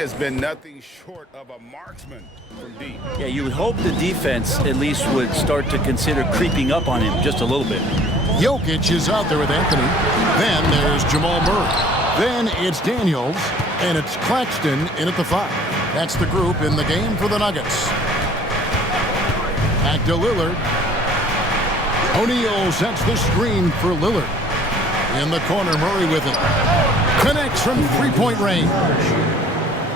has been nothing short of a marksman from deep. Yeah, you would hope the defense at least would start to consider creeping up on him just a little bit. Jokic is out there with Anthony. Then there's Jamal Murray. Then it's Daniels, and it's Claxton in at the 5. That's the group in the game for the Nuggets. Back to Lillard. O'Neal sets the screen for Lillard. In the corner, Murray with it. Connects from three-point range.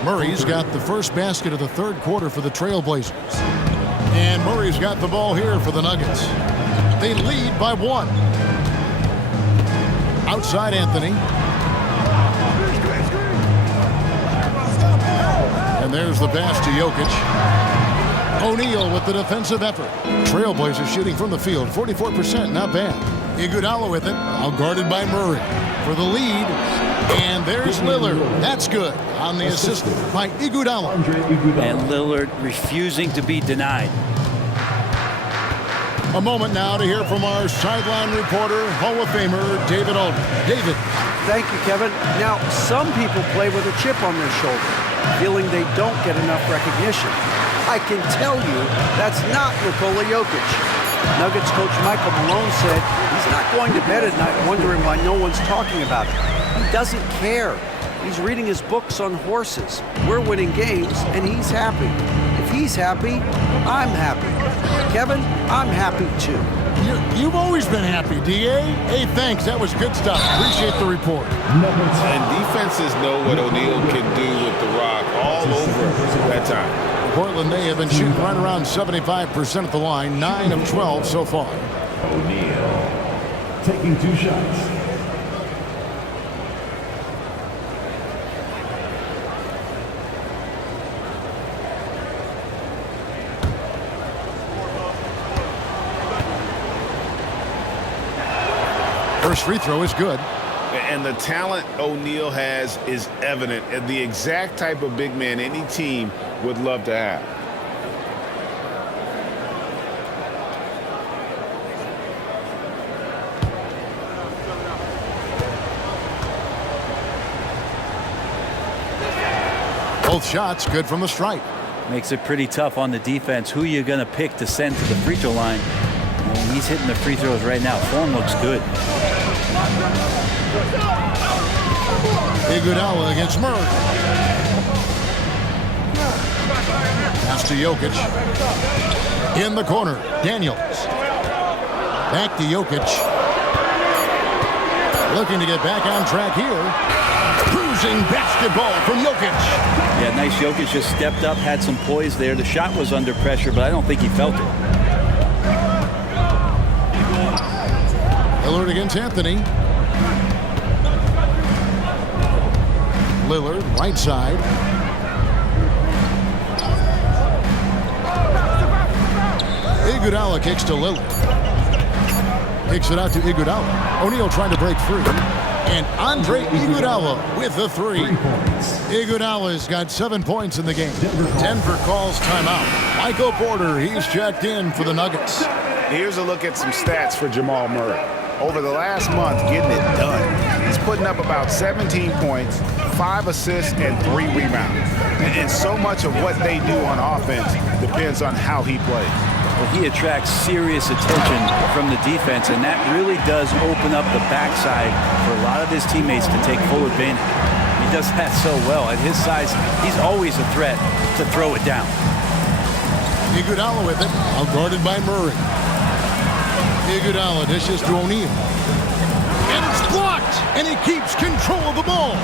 Murray's got the first basket of the third quarter for the Trailblazers. And Murray's got the ball here for the Nuggets. They lead by 1. Outside Anthony. And there's the pass to Jokic. O'Neal with the defensive effort. Trailblazers shooting from the field, 44%, not bad. Iguodala with it, now guarded by Murray for the lead. And there's Lillard. That's good on the assist by Iguodala. And Lillard refusing to be denied. A moment now to hear from our sideline reporter, Hall of Famer David Aldridge. David. Thank you, Kevin. Now, some people play with a chip on their shoulder, feeling they don't get enough recognition. I can tell you that's not Nikola Jokic. Nuggets coach Michael Malone said he's not going to bed at night wondering why no one's talking about him. He doesn't care. He's reading his books on horses. We're winning games, and he's happy. If he's happy, I'm happy. Kevin, I'm happy too. You've always been happy, D.A. Hey, thanks. That was good stuff. Appreciate the report. And defenses know what O'Neal can do with the rock all over that time. Portland, they have been shooting right around 75% at the line, 9 of 12 so far. O'Neal taking 2 shots. First free throw is good. And the talent O'Neal has is evident, and the exact type of big man any team would love to have. Both shots good from the stripe. Makes it pretty tough on the defense. Who you going to pick to send to the free throw line? And he's hitting the free throws right now. Form looks good. Iguodala against Murray. Pass to Jokic. In the corner, Daniels. Back to Jokic. Looking to get back on track here. Cruising basketball from Jokic. Yeah, nice. Jokic just stepped up, had some poise there. The shot was under pressure, but I don't think he felt it. Lillard against Anthony. Lillard, right side. Iguodala kicks to Lillard. Kicks it out to Iguodala. O'Neal trying to break free. And Andre Iguodala with the 3. Iguodala's got 7 points in the game. Denver calls timeout. Michael Porter, he's checked in for the Nuggets. Here's a look at some stats for Jamal Murray. Over the last month, getting it done. He's putting up about 17 points, 5 assists, and 3 rebounds. And so much of what they do on offense depends on how he plays. Well, he attracts serious attention from the defense, and that really does open up the backside for a lot of his teammates to take full advantage. He does that so well. At his size, he's always a threat to throw it down. Iguodala with it, out guarded by Murray. Iguodala dishes to O'Neal. And it's blocked, and he keeps control of the ball.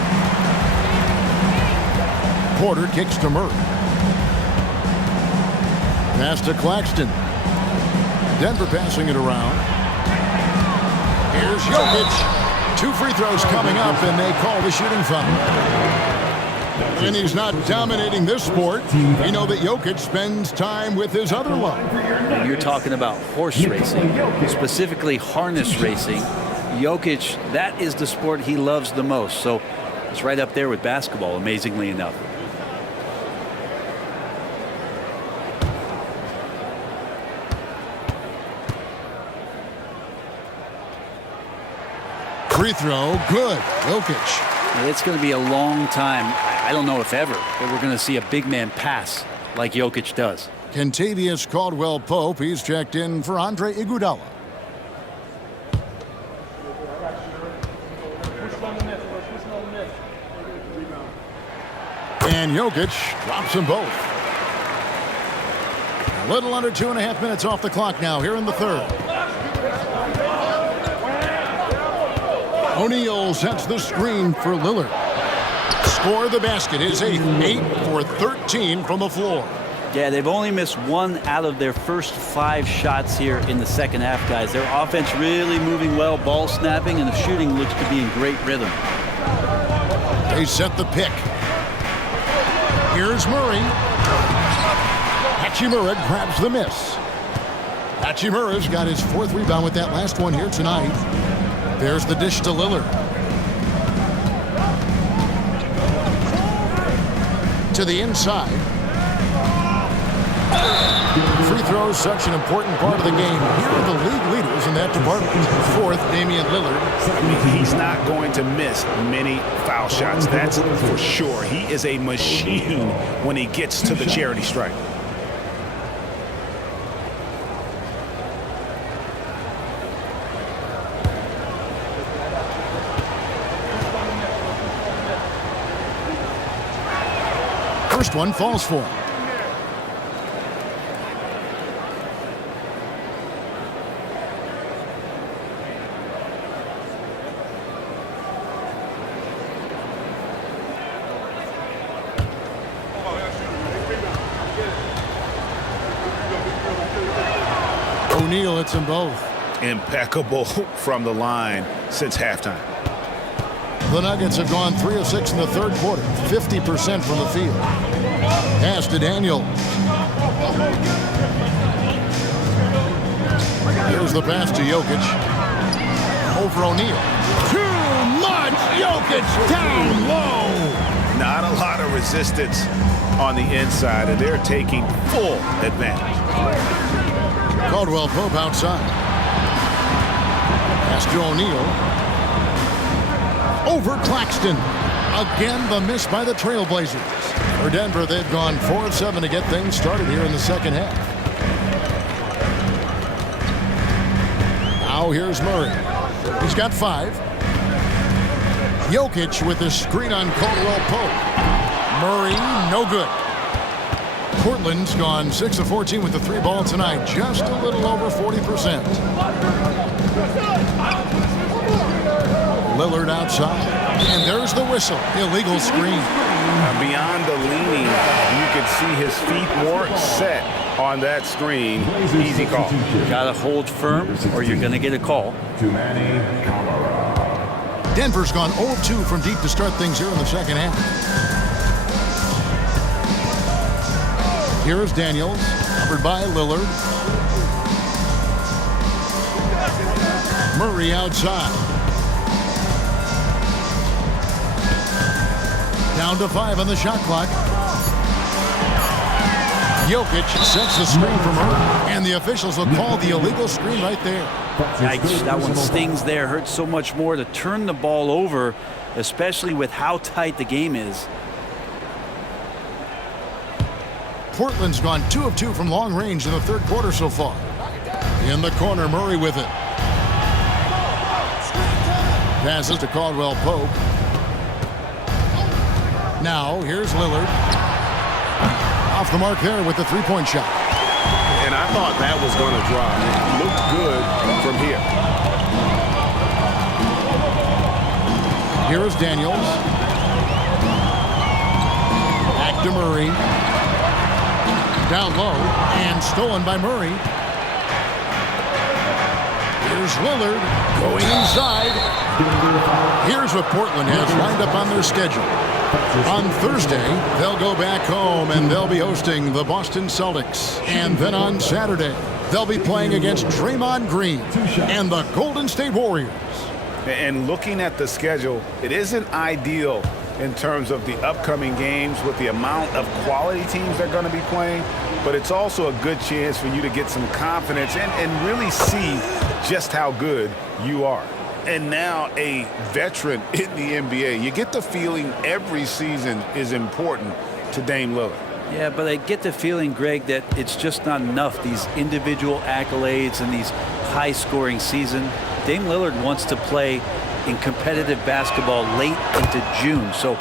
Porter kicks to Murray. Pass to Claxton. Denver passing it around. Here's Jokic. 2 free throws coming up, and they call the shooting foul. And he's not dominating this sport. We know that Jokic spends time with his other love. And you're talking about horse racing, specifically harness racing. Jokic, that is the sport he loves the most. So it's right up there with basketball, amazingly enough. Free throw, good. Jokic. It's going to be a long time. I don't know if ever that we're going to see a big man pass like Jokic does. Kentavious Caldwell-Pope, he's checked in for Andre Iguodala. And Jokic drops them both. A little under 2.5 minutes off the clock now here in the third. O'Neal sets the screen for Lillard. Score the basket, his 8th, 8 for 13 from the floor. Yeah, they've only missed 1 out of their first 5 shots here in the second half, guys. Their offense really moving well, ball snapping, and the shooting looks to be in great rhythm. They set the pick. Here's Murray. Hachimura grabs the miss. Hachimura's got his 4th rebound with that last one here tonight. There's the dish to Lillard. To the inside. Free throws, such an important part of the game. Here are the league leaders in that department. 4th, Damian Lillard. He's not going to miss many foul shots. That's for sure. He is a machine when he gets to the charity stripe. First one falls for him. O'Neal hits them both. Impeccable from the line since halftime. The Nuggets have gone 3 of 6 in the third quarter, 50% from the field. Pass to Daniel. Here's the pass to Jokic. Over O'Neal. Too much! Jokic down low! Not a lot of resistance on the inside, and they're taking full advantage. Caldwell-Pope outside. Pass to O'Neal. Over Claxton. Again, the miss by the Trailblazers. For Denver, they've gone 4 of 7 to get things started here in the second half. Now here's Murray. He's got 5. Jokic with the screen on Caldwell-Pope. Murray, no good. Portland's gone 6 of 14 with the 3 ball tonight, just a little over 40%. Lillard outside, and there's the whistle. Illegal screen. Beyond the leaning, you could see his feet weren't set on that screen. Easy call. Got to hold firm, or you're going to get a call. Denver's gone 0-2 from deep to start things here in the second half. Here's Daniels, covered by Lillard. Murray outside. Down to 5 on the shot clock. Jokic sets the screen for Murray, and the officials will call the illegal screen right there. Yikes, that one stings there. Hurts so much more to turn the ball over, especially with how tight the game is. Portland's gone 2 of 2 from long range in the third quarter so far. In the corner, Murray with it. Passes to Caldwell-Pope. Now, here's Lillard. Off the mark there with the three-point shot. And I thought that was going to drop. It looked good from here. Here is Daniels. Back to Murray. Down low and stolen by Murray. Here's Lillard going inside. Here's what Portland has lined up on their schedule. On Thursday, they'll go back home and they'll be hosting the Boston Celtics. And then on Saturday, they'll be playing against Draymond Green and the Golden State Warriors. And looking at the schedule, it isn't ideal in terms of the upcoming games with the amount of quality teams they're going to be playing, but it's also a good chance for you to get some confidence and really see just how good you are. and now a veteran in the NBA. You get the feeling every season is important to Dame Lillard. Yeah, but I get the feeling, Greg, that it's just not enough, these individual accolades and these high-scoring season. Dame Lillard wants to play in competitive basketball late into June, so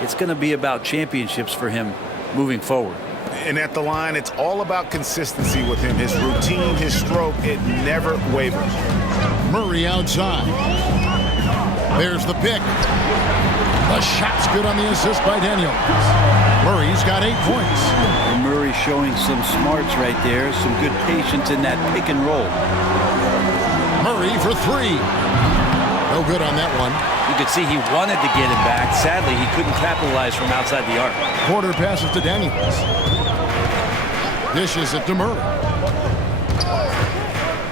it's going to be about championships for him moving forward. And at the line, it's all about consistency with him. His routine, his stroke, it never wavers. Murray outside. There's the pick. The shot's good on the assist by Daniel. Murray's got 8 points. And Murray showing some smarts right there, some good patience in that pick and roll. Murray for 3. No good on that one. You could see he wanted to get it back. Sadly, he couldn't capitalize from outside the arc. Porter passes to Daniels. Dishes it to Murray.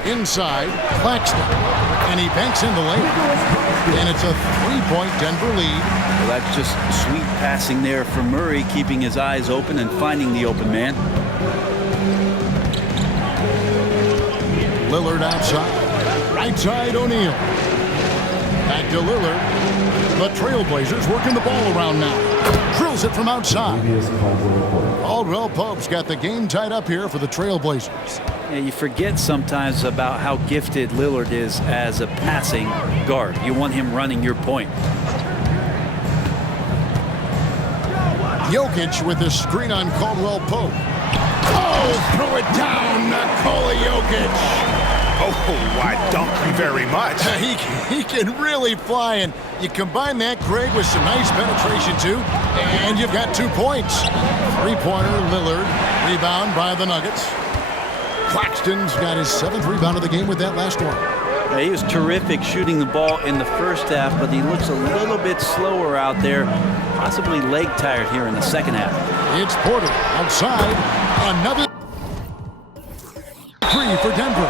Inside, Claxton. And he banks in the lane. And it's a 3-point Denver lead. Well, that's just sweet passing there for Murray, keeping his eyes open and finding the open man. Lillard outside. Right side, O'Neal. Back to Lillard. The Trailblazers working the ball around now. Drills it from outside. Caldwell Pope's got the game tied up here for the Trailblazers. Yeah, you forget sometimes about how gifted Lillard is as a passing guard. You want him running your point. Jokic with the screen on Caldwell Pope. Oh, throw it down, Nikola Jokic. Oh, I don't very much. He can really fly, and you combine that, Greg, with some nice penetration, too, and you've got 2 points. 3-pointer, Lillard, rebound by the Nuggets. Claxton's got his 7th rebound of the game with that last one. Yeah, he was terrific shooting the ball in the first half, but he looks a little bit slower out there, possibly leg tired here in the second half. It's Porter outside. Another 3 for Denver.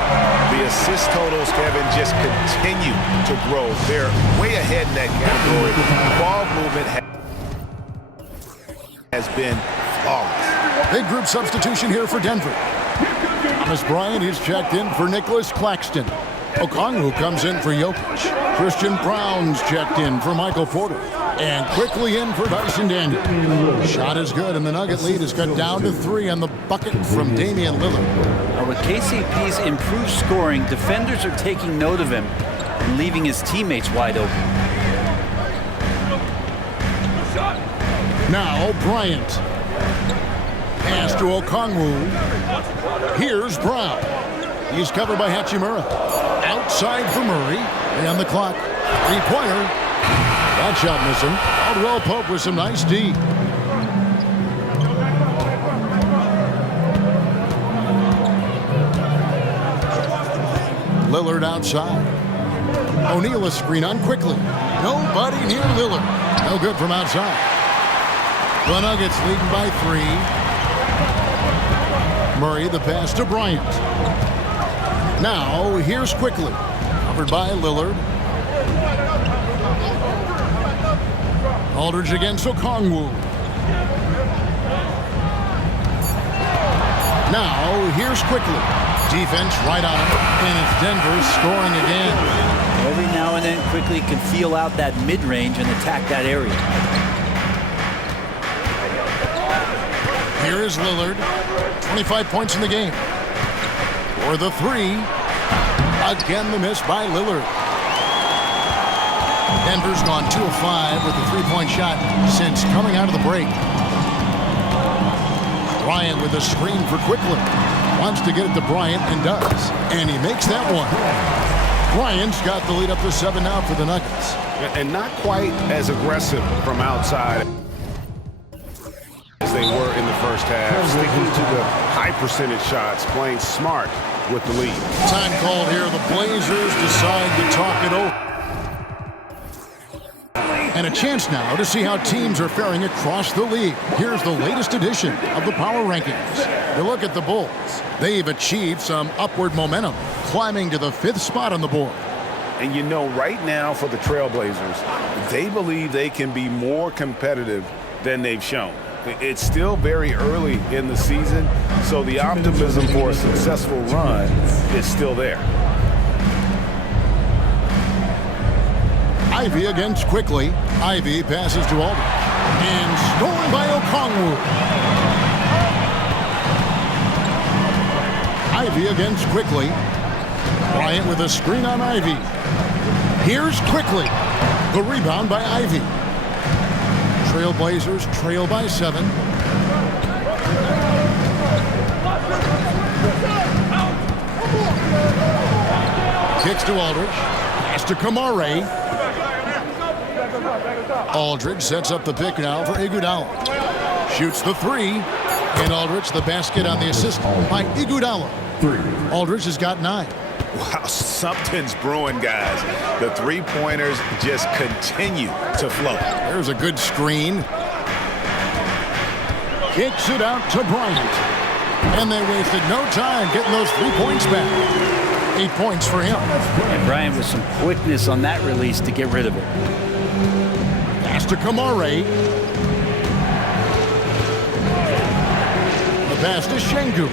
The assist totals, Kevin, just continue to grow. They're way ahead in that category. Ball movement has been flawless. Big group substitution here for Denver. Thomas Bryant is checked in for Nicholas Claxton. Okongwu comes in for Jokic. Christian Brown's checked in for Michael Porter. And quickly in for Dyson Daniel. Shot is good, and the Nugget lead is cut down to 3 on the bucket from Damian Lillard. Now, with KCP's improved scoring, defenders are taking note of him and leaving his teammates wide open. Now Bryant. Pass to Okongwu. Here's Brown. He's covered by Hachimura. Outside for Murray. And the clock. 3-pointer. That shot missing. Caldwell Pope with some nice D. Lillard outside. O'Neal a screen on quickly. Nobody near Lillard. No good from outside. The Nuggets leading by 3. Murray the pass to Bryant. Now here's quickly. Covered by Lillard. Aldridge against Okongwu. Now here's quickly. Defense right on him, and it's Denver scoring again. Every now and then quickly can feel out that mid-range and attack that area. Here is Lillard. 25 points in the game. For the 3. Again the miss by Lillard. Denver's gone 2 of 5 with the 3-point shot since coming out of the break. Bryant with a screen for quickly. Wants to get it to Bryant and does. And he makes that one. Bryant's got the lead up to 7 now for the Nuggets. And not quite as aggressive from outside as they were in the first half. Sticking to the high percentage shots, playing smart with the lead. Time called here. The Blazers decide to talk it over. And a chance now to see how teams are faring across the league. Here's the latest edition of the Power Rankings. You look at the Bulls. They've achieved some upward momentum, climbing to the 5th spot on the board. And you know, right now for the Trailblazers, they believe they can be more competitive than they've shown. It's still very early in the season, so the optimism for a successful run is still there. Ivy against Quickly. Ivy passes to Aldridge. And stolen by Okongwu. Ivy against Quickly. Bryant with a screen on Ivy. Here's Quickly. The rebound by Ivy. Trailblazers trail by 7. Kicks to Aldridge. Pass to Kamare. Aldridge sets up the pick now for Iguodala. Shoots the 3. And Aldridge the basket on the assist by Iguodala. Aldridge has got 9. Wow, something's brewing, guys. The three-pointers just continue to flow. There's a good screen. Kicks it out to Bryant. And they wasted no time getting those 3 points back. 8 points for him. And Bryant with some quickness on that release to get rid of it. Pass to Kamare. The pass to Şengün.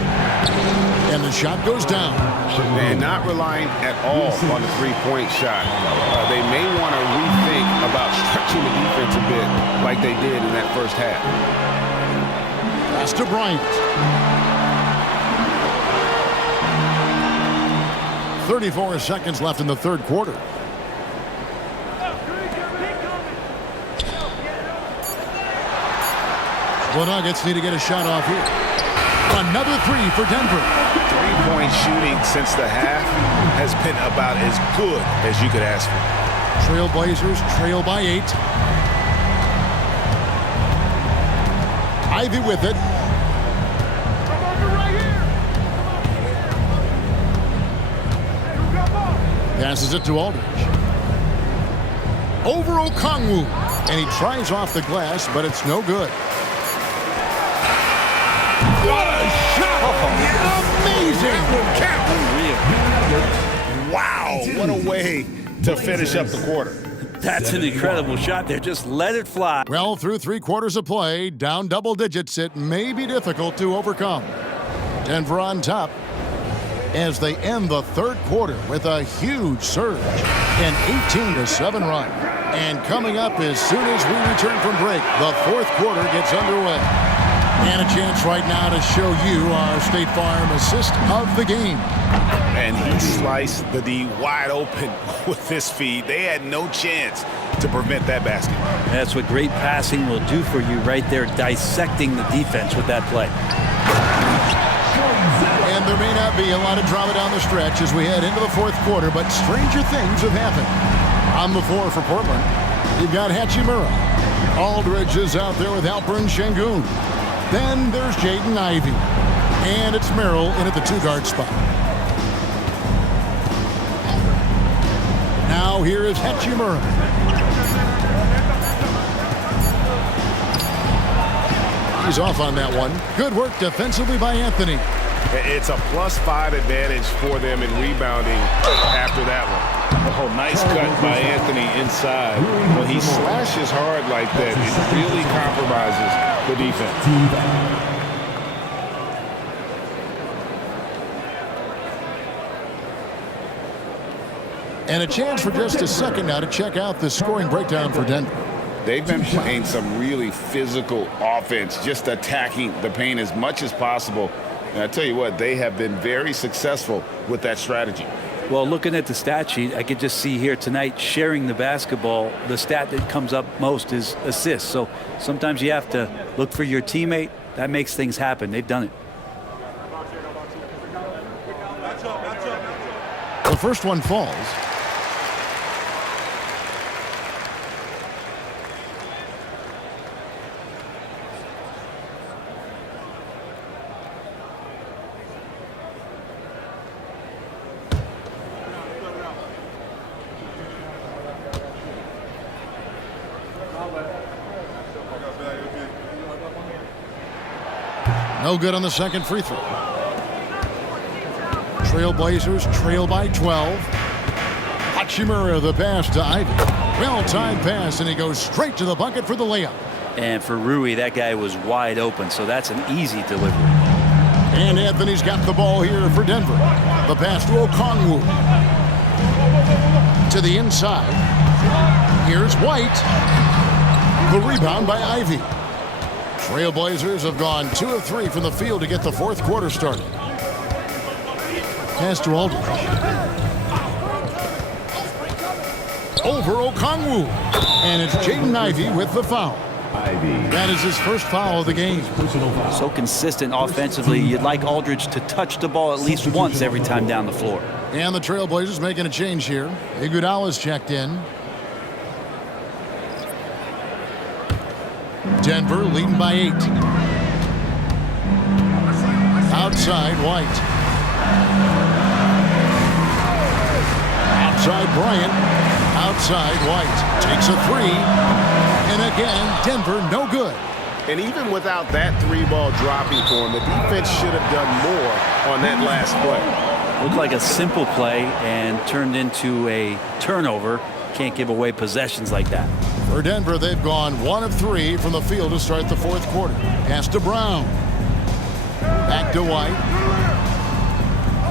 And the shot goes down. And not relying at all on the three-point shot. They may want to rethink about stretching the defense a bit like they did in that first half. Pass to Bryant. 34 seconds left in the third quarter. The Nuggets need to get a shot off here. Another 3 for Denver. Three-point shooting since the half has been about as good as you could ask for. Trailblazers trail by 8. Ivy with it. Passes it to Aldridge. Over Okongwu. And he tries off the glass, but it's no good. What a shot! Amazing! Wow, what a way to finish up the quarter. That's an incredible shot there. Just let it fly. Well, through 3 quarters of play, down double digits, it may be difficult to overcome. Denver on top as they end the third quarter with a huge surge, an 18-7 run. And coming up as soon as we return from break, the fourth quarter gets underway. And a chance right now to show you our State Farm assist of the game. And he sliced the D wide open with this feed. They had no chance to prevent that basket. That's what great passing will do for you right there, dissecting the defense with that play. And there may not be a lot of drama down the stretch as we head into the fourth quarter, but stranger things have happened. On the floor for Portland, you've got Hachimura. Aldridge is out there with Alperen Şengün. Then there's Jaden Ivey. And it's Merrill in at the 2-guard spot. Now here is Hachimura. He's off on that one. Good work defensively by Anthony. It's a +5 advantage for them in rebounding after that one. Oh, nice cut by Anthony inside. When he slashes hard like that, it really compromises the defense. And a chance for just a second now to check out the scoring breakdown for Denver. They've been playing some really physical offense, just attacking the paint as much as possible. And I tell you what, they have been very successful with that strategy. Well, looking at the stat sheet, I could just see here tonight sharing the basketball. The stat that comes up most is assists. So sometimes you have to look for your teammate. That makes things happen. They've done it. The first one falls. No good on the second free throw. Trailblazers trail by 12. Hachimura the pass to Ivy. Well-timed pass, and he goes straight to the bucket for the layup. And for Rui, that guy was wide open, so that's an easy delivery. And Anthony's got the ball here for Denver. The pass to Okongwu. To the inside. Here's White. The rebound by Ivy. Trailblazers have gone 2 of 3 from the field to get the fourth quarter started. Pass to Aldridge. Over Okongwu. And it's Jaden Ivey with the foul. That is his first foul of the game. So consistent offensively. You'd like Aldridge to touch the ball at least once every time down the floor. And the Trailblazers making a change here. Iguodala's checked in. Denver leading by 8. Outside White. Outside Bryant. Outside White. Takes a 3. And again, Denver no good. And even without that 3-ball dropping for him, the defense should have done more on that last play. Looked like a simple play and turned into a turnover. Can't give away possessions like that. For Denver, they've gone 1 of 3 from the field to start the fourth quarter. Pass to Brown. Back to White.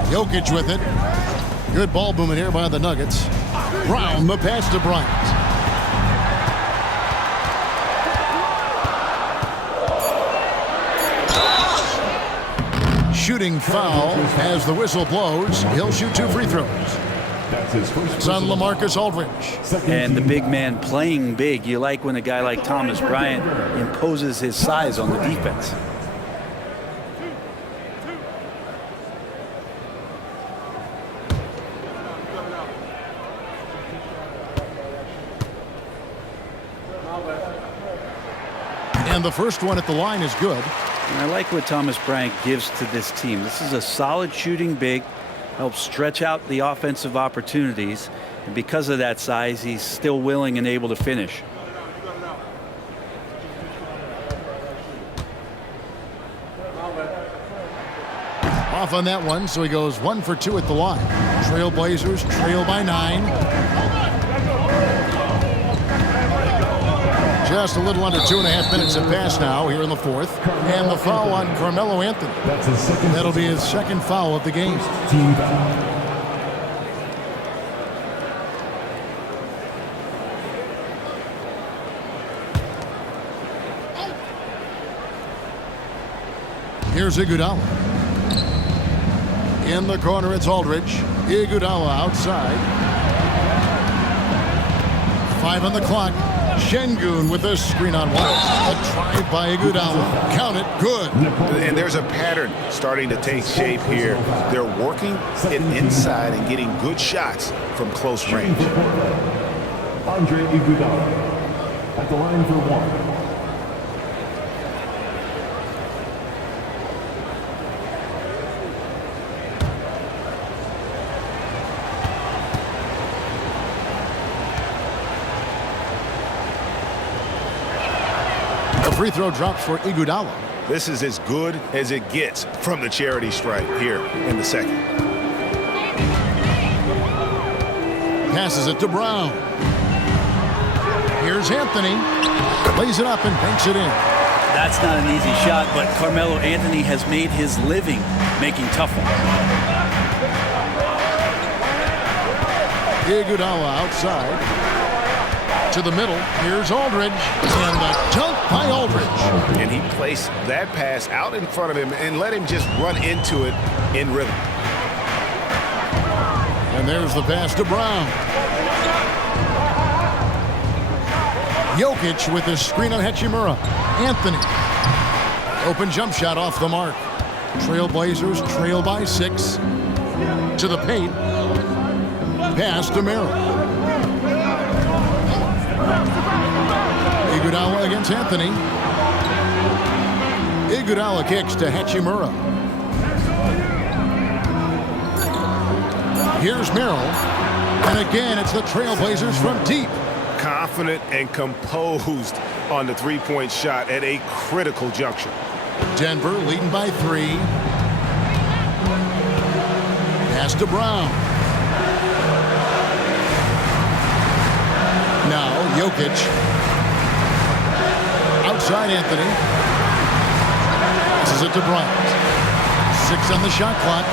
Jokic with it. Good ball movement here by the Nuggets. Brown, the pass to Bryant. Shooting foul as the whistle blows. He'll shoot 2 free throws. It's on LaMarcus Aldridge. And the big man playing big. You like when a guy like Thomas Bryant imposes his size on the defense. And the first one at the line is good. And I like what Thomas Bryant gives to this team. This is a solid shooting big, helps stretch out the offensive opportunities. And because of that size, he's still willing and able to finish. Off on that one, so he goes 1 for 2 at the line. Trailblazers trail by 9. Just a little under 2.5 minutes have passed now here in the fourth. And the foul on Carmelo Anthony. That'll be his second foul of the game. Team foul. Here's Iguodala. In the corner, it's Aldridge. Iguodala outside. 5 on the clock. Şengün with a screen on White. A drive by Iguodala. Count it. Good. And there's a pattern starting to take shape here. They're working it inside and getting good shots from close range. Andre Iguodala at the line for 1. Free throw drops for Iguodala. This is as good as it gets from the charity stripe here in the second. Passes it to Brown. Here's Anthony. Lays it up and banks it in. That's not an easy shot, but Carmelo Anthony has made his living making tough ones. Iguodala outside. To the middle. Here's Aldridge. And the dunk by Aldridge. And he placed that pass out in front of him and let him just run into it in rhythm. And there's the pass to Brown. Jokic with his screen on Hachimura. Anthony. Open jump shot off the mark. Trailblazers trail by 6. To the paint. Pass to Merrill. Iguodala against Anthony. Iguodala kicks to Hachimura. Here's Merrill. And again, it's the Trailblazers from deep. Confident and composed on the three-point shot at a critical juncture. Denver leading by 3. Pass to Brown. Now Jokic. Outside Anthony. This is it to Bryant. 6 on the shot clock.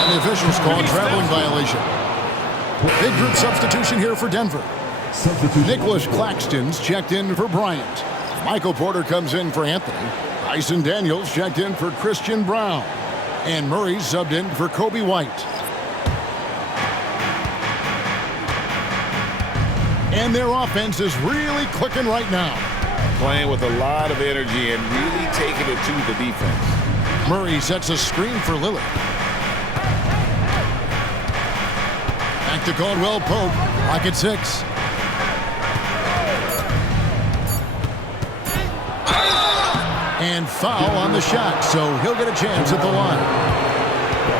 And the officials call a traveling violation. Big group substitution here for Denver. Substitution. Nicholas Claxton's checked in for Bryant. Michael Porter comes in for Anthony. Tyson Daniels checked in for Christian Brown. And Murray subbed in for Kobe White. And their offense is really clicking right now. Playing with a lot of energy and really taking it to the defense. Murray sets a screen for Lillard. Back to Caldwell Pope. Pocket 6. And foul on the shot, so he'll get a chance at the line.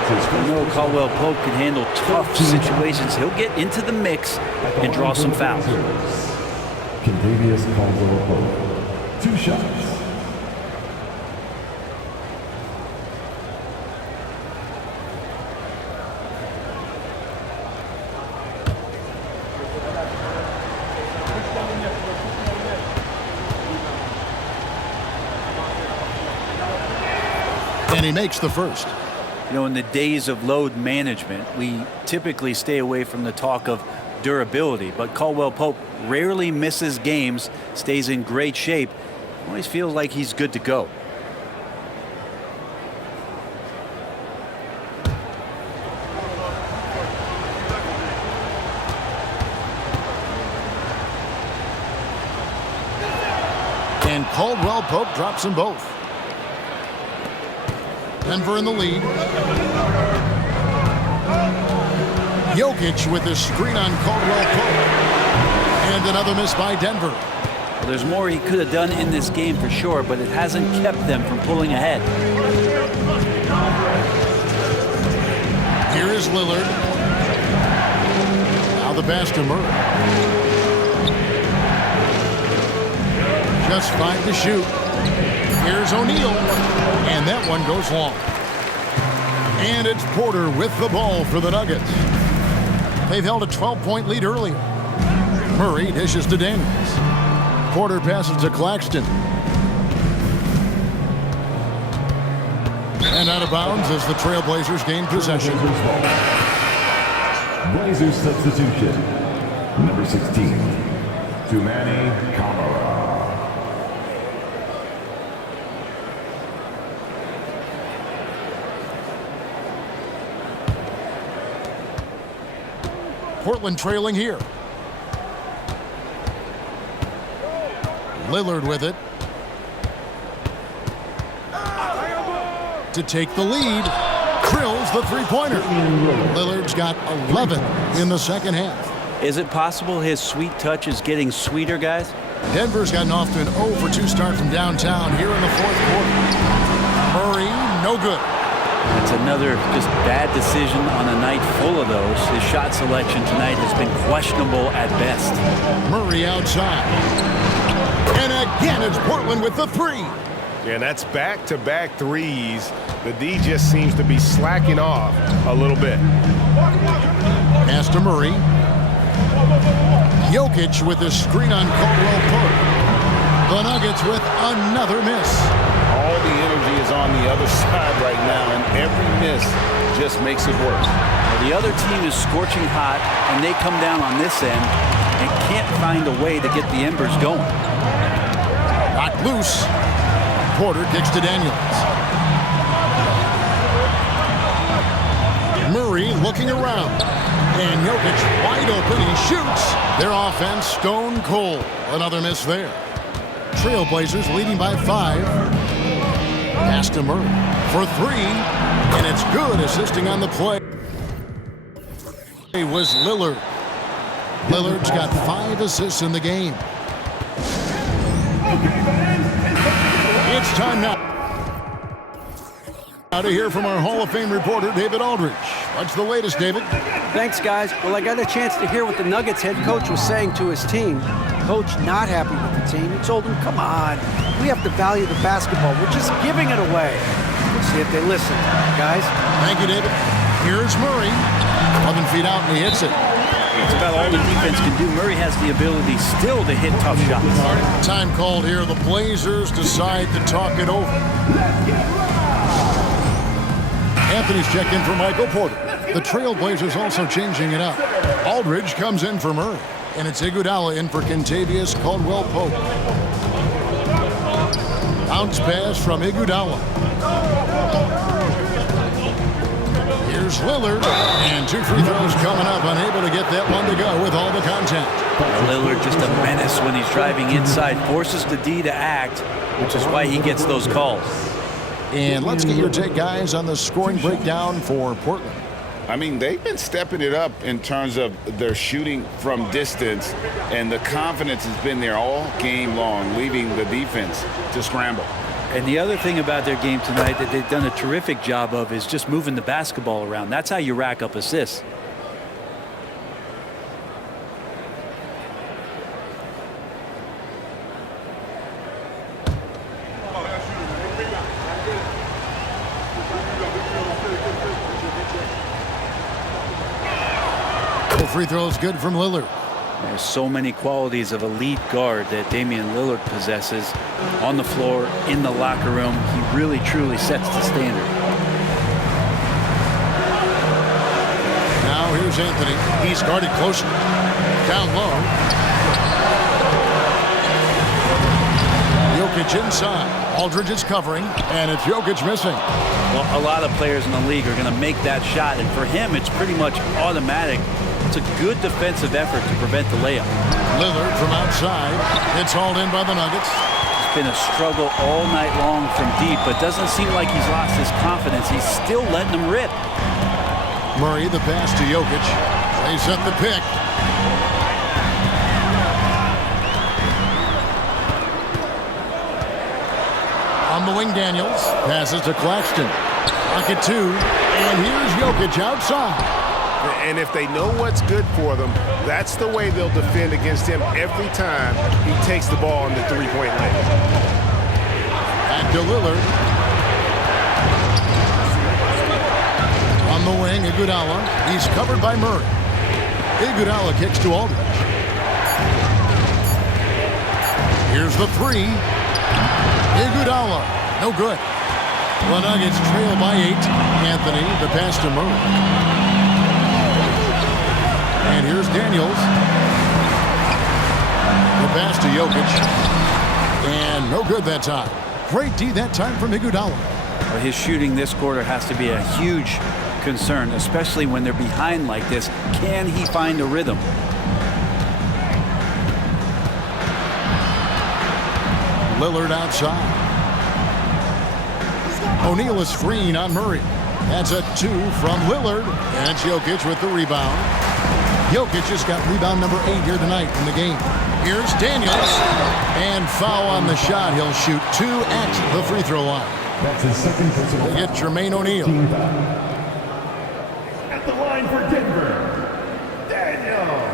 You know Caldwell Pope can handle tough situations. He'll get into the mix and draw some fouls. Contavious Caldwell Pope. 2 shots. And he makes the first. You know, in the days of load management, we typically stay away from the talk of durability, but Caldwell Pope rarely misses games, stays in great shape, always feels like he's good to go. And Caldwell Pope drops them both. Denver in the lead. Jokic with his screen on Caldwell Pope. And another miss by Denver. Well, there's more he could have done in this game for sure, but it hasn't kept them from pulling ahead. Here is Lillard. Now the pass to Murray. Just 5 to shoot. Here's O'Neal. And that one goes long. And it's Porter with the ball for the Nuggets. They've held a 12-point lead earlier. Murray dishes to Daniels. Porter passes to Claxton. And out of bounds as the Trailblazers gain possession. Blazers substitution. Number 16. Tumani Kamara. Portland trailing here. Lillard with it. To take the lead. Drills the three-pointer. Lillard's got 11 in the second half. Is it possible his sweet touch is getting sweeter, guys? Denver's gotten off to an 0-for-2 start from downtown here in the fourth quarter. Murray, no good. It's another just bad decision on a night full of those. His shot selection tonight has been questionable at best. Murray outside. And again, it's Portland with the 3. Yeah, that's back-to-back threes. The D just seems to be slacking off a little bit. Pass to Murray. Jokic with his screen on Caldwell Pope. The Nuggets with another miss. All the energy is on the other side right now, and every miss just makes it worse. The other team is scorching hot, and they come down on this end and can't find a way to get the embers going. Knocked loose. Porter kicks to Daniels. Murray looking around. And Jokic wide open. He shoots. Their offense stone cold. Another miss there. Trailblazers leading by 5. Pass to Murray for 3. And it's good. Assisting on the play was Lillard. Lillard's got 5 assists in the game. It's time now to hear from our Hall of Fame reporter, David Aldridge. What's the latest, David? Thanks, guys. Well, I got a chance to hear what the Nuggets head coach was saying to his team. Coach not happy with the team. He told them, come on, we have to value the basketball. We're just giving it away. We'll see if they listen, guys. Thank you, David. Here's Murray. 11 feet out, and he hits it. It's about all the defense can do. Murray has the ability still to hit tough shots. Time called here. The Blazers decide to talk it over. Anthony's checked in for Michael Porter. The Trailblazers also changing it up. Aldridge comes in for Murray. And it's Iguodala in for Kentavious Caldwell-Pope. Bounce pass from Iguodala. Here's Lillard. And 2 free throws coming up. Unable to get that one to go with all the contact. Lillard just a menace when he's driving inside. Forces the D to act, which is why he gets those calls. And let's get your take, guys, on the scoring breakdown for Portland. I mean, they've been stepping it up in terms of their shooting from distance, and the confidence has been there all game long, leaving the defense to scramble. And the other thing about their game tonight that they've done a terrific job of is just moving the basketball around. That's how you rack up assists. Free throws good from Lillard. There's so many qualities of a lead guard that Damian Lillard possesses on the floor, in the locker room. He really, truly sets the standard. Now here's Anthony. He's guarded closer. Down low. Jokic inside. Aldridge is covering, and it's Jokic missing. Well, a lot of players in the league are going to make that shot, and for him, it's pretty much automatic. It's a good defensive effort to prevent the layup. Lillard from outside. It's hauled in by the Nuggets. It's been a struggle all night long from deep, but doesn't seem like he's lost his confidence. He's still letting them rip. Murray, the pass to Jokic. They set the pick. On the wing, Daniels. Passes to Claxton. Pocket 2. And here's Jokic outside. And if they know what's good for them, that's the way they'll defend against him every time he takes the ball in the three-point lane. Back to Lillard. On the wing, Iguodala. He's covered by Murray. Iguodala kicks to Aldridge. Here's the 3. Iguodala. No good. The Nuggets trail by 8. Anthony, the pass to Murray. And here's Daniels. The pass to Jokic. And no good that time. Great D that time from Iguodala. Well, his shooting this quarter has to be a huge concern, especially when they're behind like this. Can he find a rhythm? Lillard outside. O'Neal is screen on Murray. That's a 2 from Lillard. And it's Jokic with the rebound. Jokic just got rebound number 8 here tonight in the game. Here's Daniels. And foul on the shot. He'll shoot 2 at the free throw line. That's his second personal. Get Jermaine O'Neal. At the line for Denver, Daniel.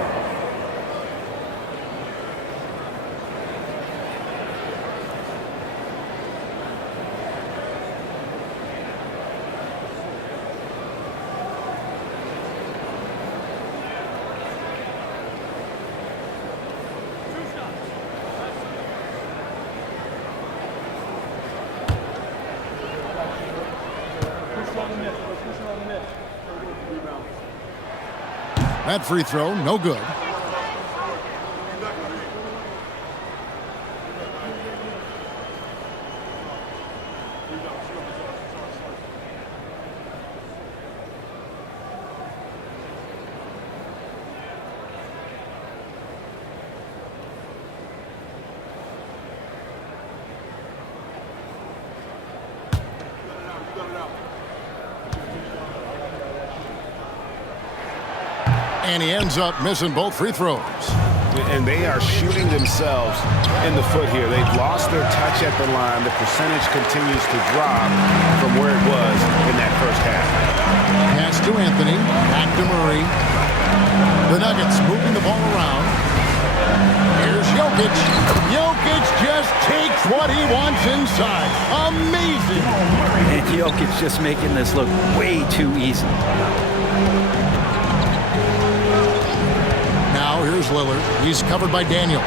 That free throw, no good. And he ends up missing both free throws. And they are shooting themselves in the foot here. They've lost their touch at the line. The percentage continues to drop from where it was in that first half. Pass to Anthony. Back to Murray. The Nuggets moving the ball around. Here's Jokic. Jokic just takes what he wants inside. Amazing. And Jokic just making this look way too easy. Now here's Lillard. He's covered by Daniels.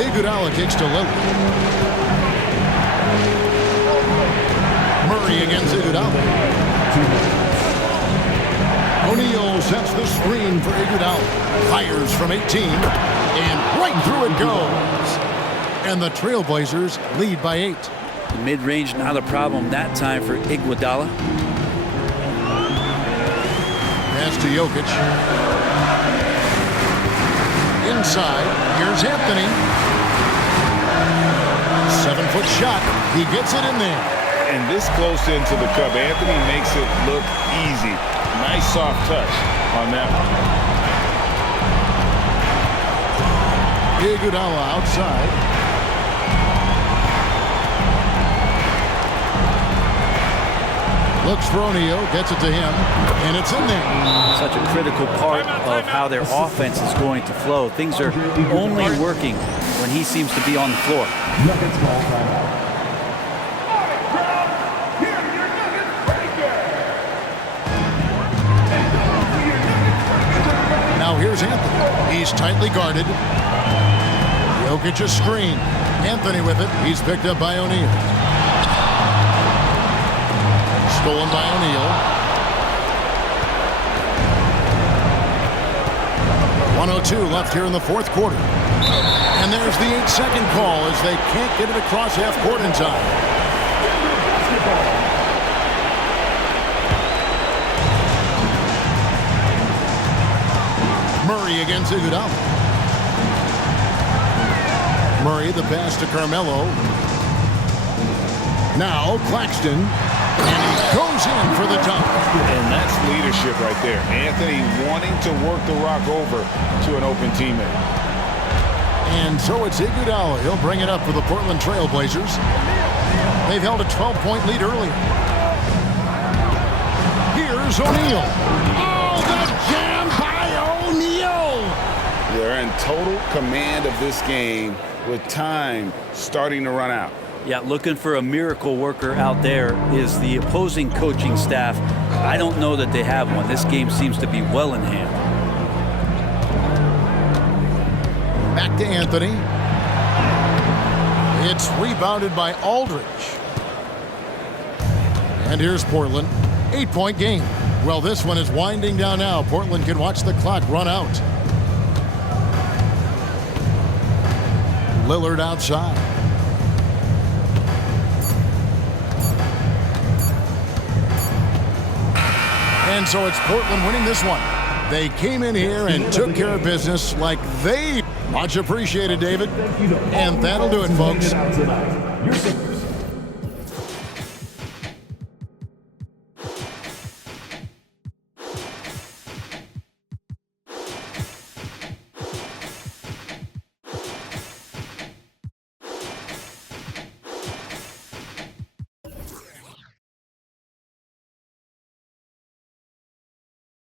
Iguodala kicks to Lillard. Murray against Iguodala. sets the screen for Iguodala. Fires from 18, and right through it goes. And the Trailblazers lead by 8. Mid-range, not a problem that time for Iguodala. Pass to Jokic. Inside, here's Anthony. 7-foot shot. He gets it in there. And this close into the cup, Anthony makes it look easy. Nice soft touch on that one. Iguodala outside. Looks for O'Neal, gets it to him, and it's in there. Such a critical part of how their offense is going to flow. Things are only working when he seems to be on the floor. Nuggets ball timeout. Now here's Anthony. He's tightly guarded. Jokic a screen. Anthony with it. He's picked up by O'Neal. Stolen by O'Neal. 1:02 left here in the fourth quarter. And there's the 8-second call as they can't get it across half court in time. Murray against Iguodala. Murray, the pass to Carmelo. Now Claxton. And he goes in for the dunk. And that's leadership right there. Anthony wanting to work the rock over to an open teammate. And so it's Iguodala. He'll bring it up for the Portland Trailblazers. They've held a 12-point lead earlier. Here's O'Neal. Oh, the jam by O'Neal. They're in total command of this game with time starting to run out. Yeah, looking for a miracle worker out there is the opposing coaching staff. I don't know that they have one. This game seems to be well in hand. Back to Anthony. It's rebounded by Aldridge. And here's Portland. 8-point game. Well, this one is winding down now. Portland can watch the clock run out. Lillard outside. And so it's Portland winning this one. They came in here and took care of business like they much appreciated, David. And that'll do it, folks. Your